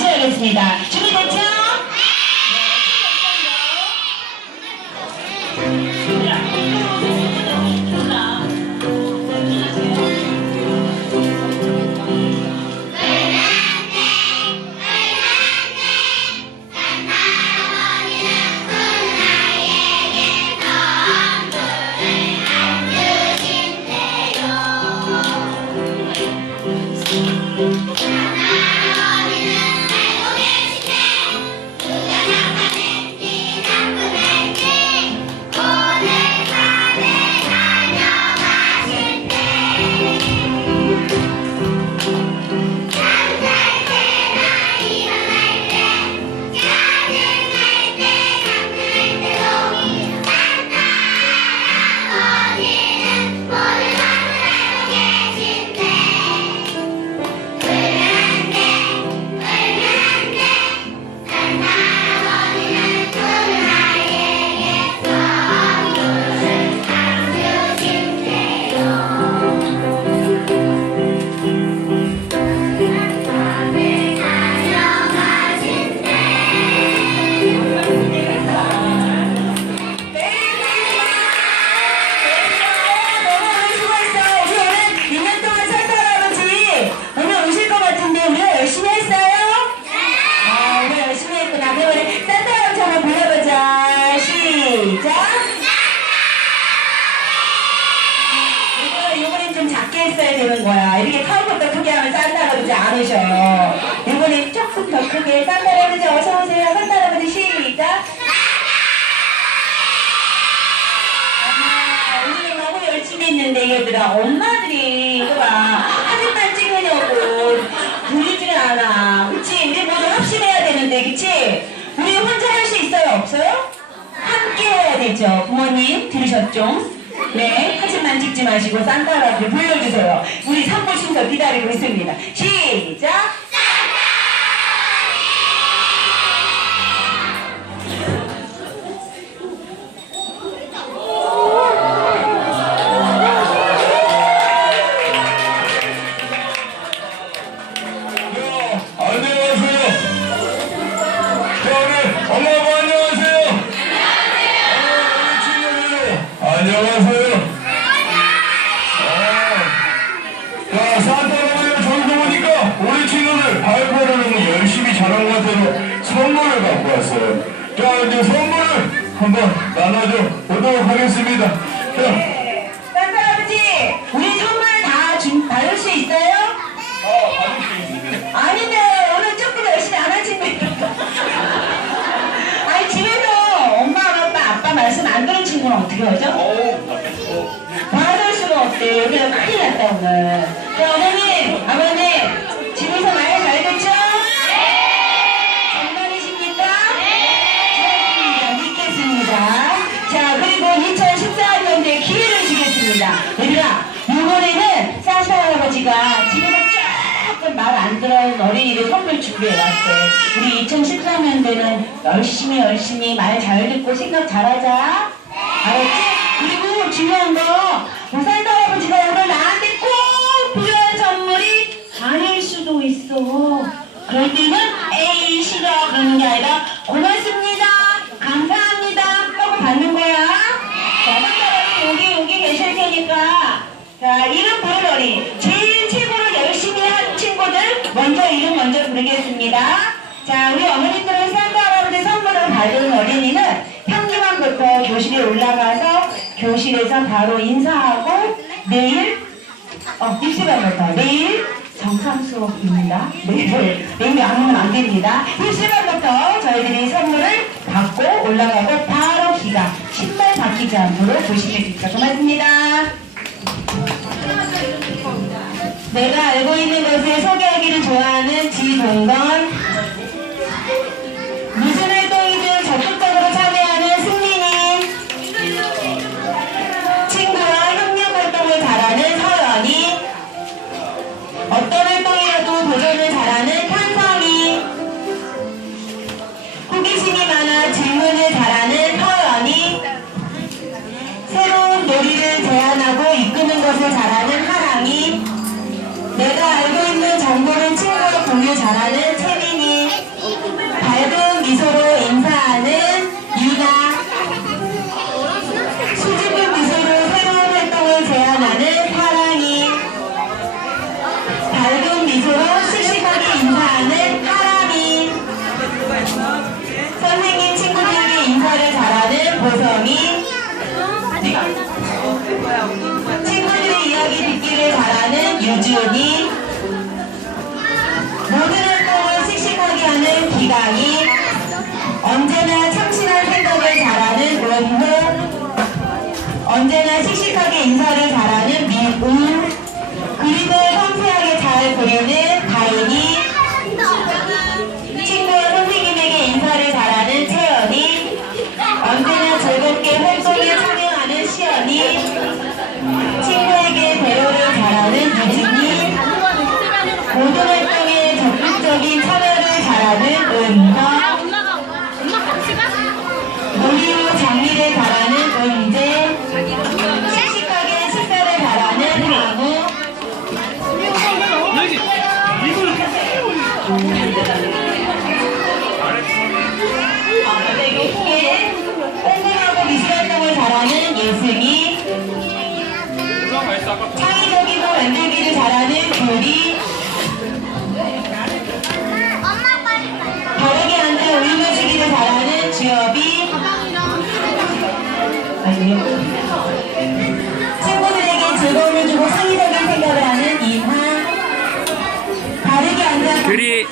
가셔야겠습니다. 준비됐죠? 안 오셔. 이번엔 조금 더 크게 산타 할아버지 어서 오세요. 산타 할아버지 시작. 엄마, 오늘 너무 열심히 했는데 얘들아 엄마들이 이거 봐 사진만 찍으려고 보이질 않아. 그치? 우리 모두 합심해야 되는데 그치? 우리 혼자 할 수 있어요? 없어요? 함께 해야 되죠. 부모님 들으셨죠? 네, 사진만 찍지 마시고 산타 할아버지 불러주세요. 우리 선물 순서 기다리고 있습니다. 시 한번 나눠줘 보도록 하겠습니다. 자, 네, 산타 할아버지, 우리 선물 다 준, 받을 수 있어요? 아, 받을 수 있는데. 아닌데 오늘 조금 열심히 안한 친구 아니 집에서 엄마 아빠 아빠 말씀 안 들은 친구는 어떻게 하죠? 어우, 받을 수가 없대 여기가 큰일 났다 오늘 자 어머님 아버님 조금 말안 들은 어린이들 선물 준비해 왔어요. 우리 2013년도에는 열심히 열심히 말 잘 듣고 생각 잘하자. 알았지? 그리고 중요한 거, 뭐 산타 할아버지가 오늘 나한테 꼭 필요한 선물이 아닐 수도 있어. 그럴 때는 에이 싫어 그러는 게 아니라 고맙습니다. 감사합니다. 하고 받는 거야. 자, 산타 할아버지 여기 여기 계실 테니까 자, 이름 부를 어린이. 제일 최고로 열심히 한 친구들 먼저 이름 먼저 부르겠습니다. 자, 우리 어머님들은 산타 할아버지 선물을 받은 어린이는 현기만부터 교실에 올라가서 교실에서 바로 인사하고 내일 어, 입시반부터 내일 정상 수업입니다. 내일 내일 안 오면 안 됩니다. 입시반부터 저희들이 선물을 받고 올라가고 바로 기가 신발 바뀌지 않도록 조심해 주십시오. 고맙습니다. 내가 알고 있는 것을 소개 하기를 좋아하는 지동건. 무슨 활동이든 적극적으로 참여하는 승민이. 친구와 협력 활동을 잘하는 서연이. 어떤 활동이라도 도전을 잘하는 탄성이. 호기심이 많아 질문을 잘하는 서연이. 새로운 놀이를 제안하고 이끄는 것을 잘하는 하랑이. 내가 알고 잘하는 채민이 밝은 미소로 인사하는 유나. 수줍은 미소로 새로운 활동을 제안하는 사랑이. 밝은 미소로 씩씩하게 인사하는 하람이. 선생님 친구들에게 인사를 잘하는 보성이. 친구들의 이야기 듣기를 잘하는 유준이 기강이 언제나 참신한 생각을 잘하는 원호 언제나 씩씩하게 인사를 잘하는 미우 친구들에게 즐거움을 주고 창의적인 생각을 하는 이하. 다른 별이